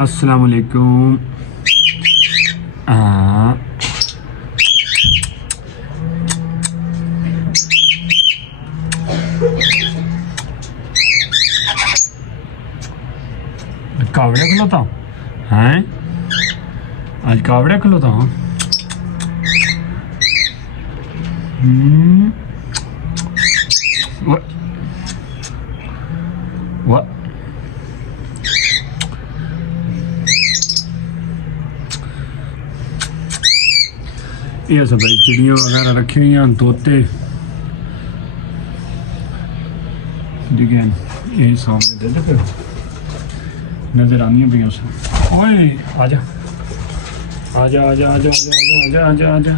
अस्सलाम वालेकुम। कावड़े खिलाता हैं, आज कावड़े खिलाता हूँ। ये सब भाई चिड़िया वगैरह रखी हुई हैं, तोते यही सामने दे दे, नजर आनी है भैया से। ओए आजा आजा आजा आजा आजा आजा आजा।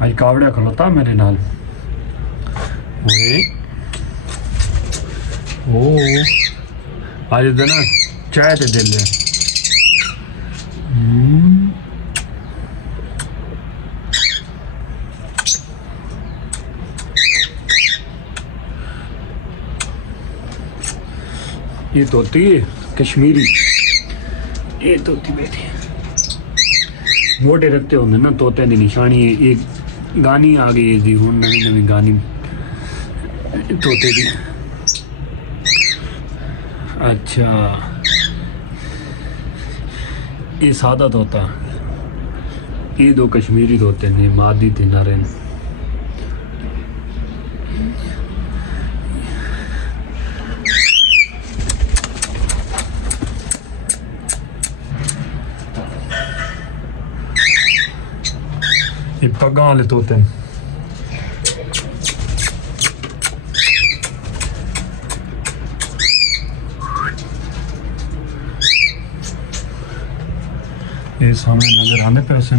आज कावड़ा खलोता मेरे नाल। ओए ओ आज दे ना चाय ते दे ले। ये तोती कश्मीरी, ये तोती बैठी मोटे रखते होंगे ना, तोते की निशानी है। एक गानी आ गई है जी, हूँ नवी नवी गानी तोते की। अच्छा ये सादा तोता, ये दो कश्मीरी तोते ने, मादी थे नारे। ये पग्गां वाले तोते हैं। ये सामने नजर आने पे उसे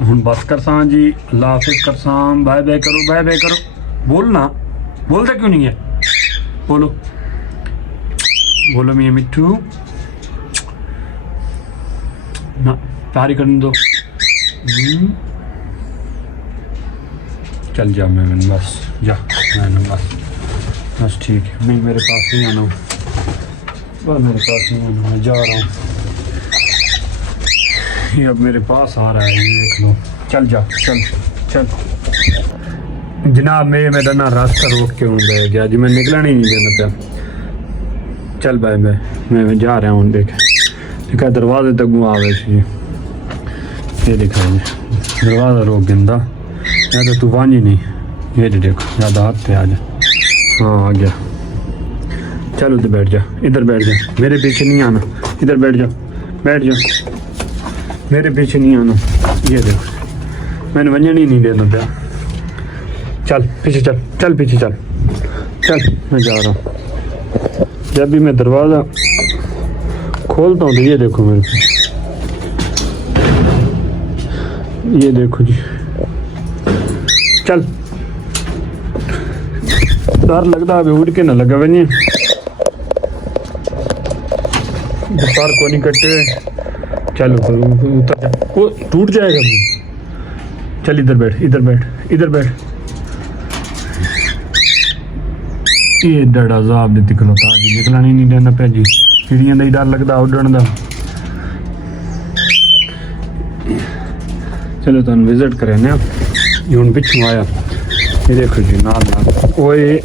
हुन बस कर सा जी, अल्लाह हाफिज कर सा, बाय बाय करो, बाय बाय करो। बोलना, बोलता क्यों नहीं है? बोलो बोलो मियां मिट्ठू ना, प्यारी करने दो। चल जा, मैं बस जा, मैंने बस ठीक है। मैं मेरे पास नहीं आना, बस मेरे पास नहीं आना, मैं जा रहा हूँ। ये अब मेरे पास आ रहा है, ये देख लो। चल जा, चल चल जनाब। मेरा ना रास्ता रोक के हूँ रह गया जी, मैं निकलना ही नहीं देना पाया। चल बाय बाय, मैं जा रहा हूँ। देखा दरवाजे तक आवे जी, ये दिखा जी दरवाज़ा रोक दिंदा या तो तूफान ही नहीं। ये देखो ज़्यादा हाथ पे आ जा। हाँ आ गया, चल उधर बैठ जा, इधर बैठ जा, मेरे पीछे नहीं आना। इधर बैठ जा, बैठ जा, मेरे पीछे नहीं आना। ये देखो मैंने वंजन ही नहीं देना पाया। चल पीछे चल, चल पीछे चल, चल मैं जा रहा हूँ। जब भी मैं दरवाज़ा खोलता हूँ तो ये देखो मेरे पे, ये देखो जी। चल डर लगता है, अभी उड़ के ना लगा बने बुखार को नहीं कटे। चलो उतर जा, वो टूट जाएगा भी। चल इधर बैठ, इधर बैठ, इधर बैठ। ये डर अजाब दी खलोता जी, निकलना ही नहीं देना पे जी। चिड़ियां का ही डर लगता उड़न का। चलो तुम विजिट करें ना, हूँ पिछू आया। ये देखो जी नाल नाल। ओए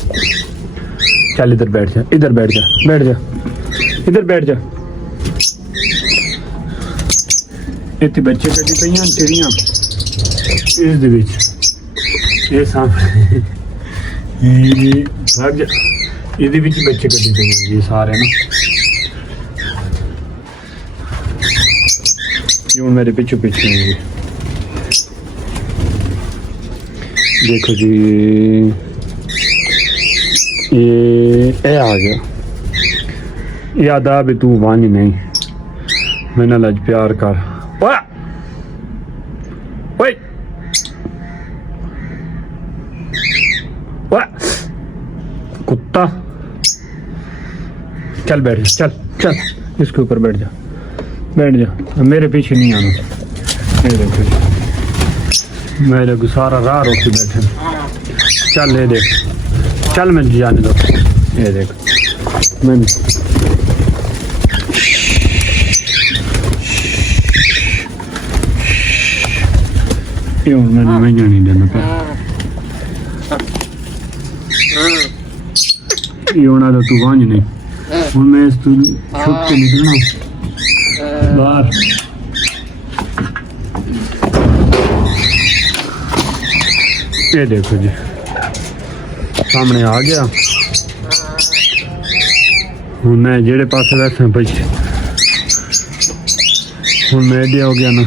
चल इधर बैठ जा, इधर बैठ जा, बैठ जा, इधर बैठ जा। इतने बच्चे कटी पई चिड़ियां इस दे विच, ये सामने भाग जा, ਇਹਦੇ ਵਿੱਚ ਬੱਚੇ ਕੱਢੀ ਪਏ ਜੀ ਸਾਰੇ ਨਾ। ये हूँ मेरे पीछे पीछे है। देखो जी ये आ गया। याद आ भी तू वानी नहीं, मैंने लज प्यार कर। ओए कुत्ता चल बैठ जा, चल चल इसके ऊपर बैठ जा, बैठ जा, मेरे पीछे नहीं आना। ये देखो मेरे को सारा राह रोक के बैठे। चल ये देख, चल मैं जाने दो। ये देख मैं ये मैं नहीं देना पे ये होना तो तू वांझ नहीं हूँ मैं इस तू छुप के निकलना बाहर। ये देखो जी सामने आ गया हूँ मैं जेड़े पास वैसे बच हूँ मैं एडिया हो गया ना।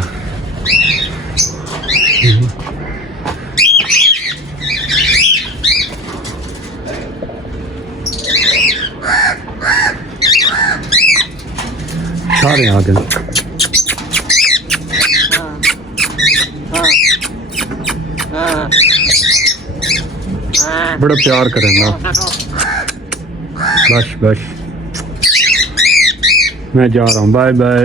सारे आ गए बड़ा प्यार करें ना। बस बस मैं जा रहा हूँ, बाय बाय।